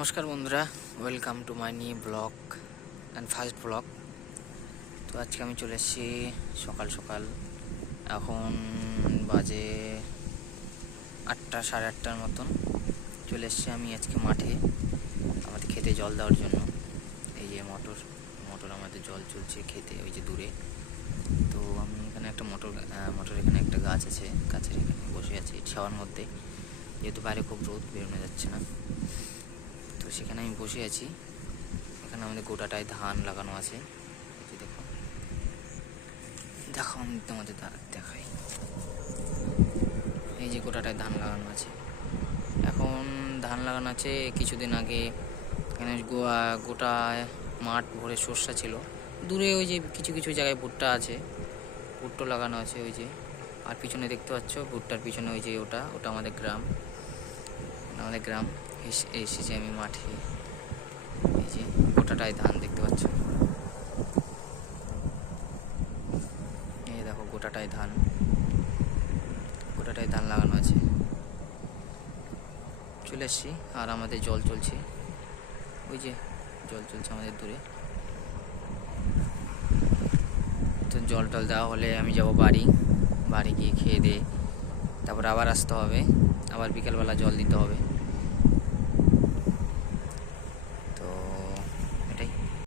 নমস্কার বন্ধুরা welcome to my new blog and first blog তো আজকে আমি চলে এসেছি সকাল সকাল। এখন বাজে আটটা, সাড়ে আটটার মতন। চলে এসেছি আমি আজকে মাঠে আমাদের খেতে জল দেওয়ার জন্য। এই যে মোটর মোটর আমাদের জল চলছে খেতে, ওই যে দূরে। তো আমি এখানে একটা মোটর মোটর এখানে একটা গাছ আছে, গাছের এখানে বসে আছি, ছাওয়ার মধ্যে। যেহেতু বাইরে খুব রোদ, বেরোনো যাচ্ছে না। সেখানে আমি বসে আছি। এখানে আমাদের গোটাটায় ধান লাগানো আছে। দেখো। দেখো, আমি তোমাদের দেখাই। এই যে গোটাটায় ধান লাগানো আছে। এখন ধান লাগানো আছে কিছুদিন আগে। এখানে গোয়া- গোটা মাঠ ভরে সর্ষা ছিল। দূরে ওই যে কিছু কিছু জায়গায় ভুট্টা আছে। ভুট্টো লাগানো আছে ওই যে। আর পিছনে দেখতে পাচ্ছ, ভুট্টার পিছনে ওই যে ওটা। ওটা আমাদের গ্রাম। আমাদের গ্রাম। এসেছি আমি মাঠে। এই যে গোটাটায় ধান দেখতে পাচ্ছ। এই দেখো গোটাটায় ধান। গোটাটায় ধান লাগানো আছে। চলে এসছি, আর আমাদের জল চলছে। ওই যে জল চলছে আমাদের দূরে। তো জল টল দেওয়া হলে আমি যাব বাড়ি। বাড়ি গিয়ে খেয়ে দিয়ে তারপর আবার আসতে হবে। আবার বিকেলবেলা জল দিতে হবে।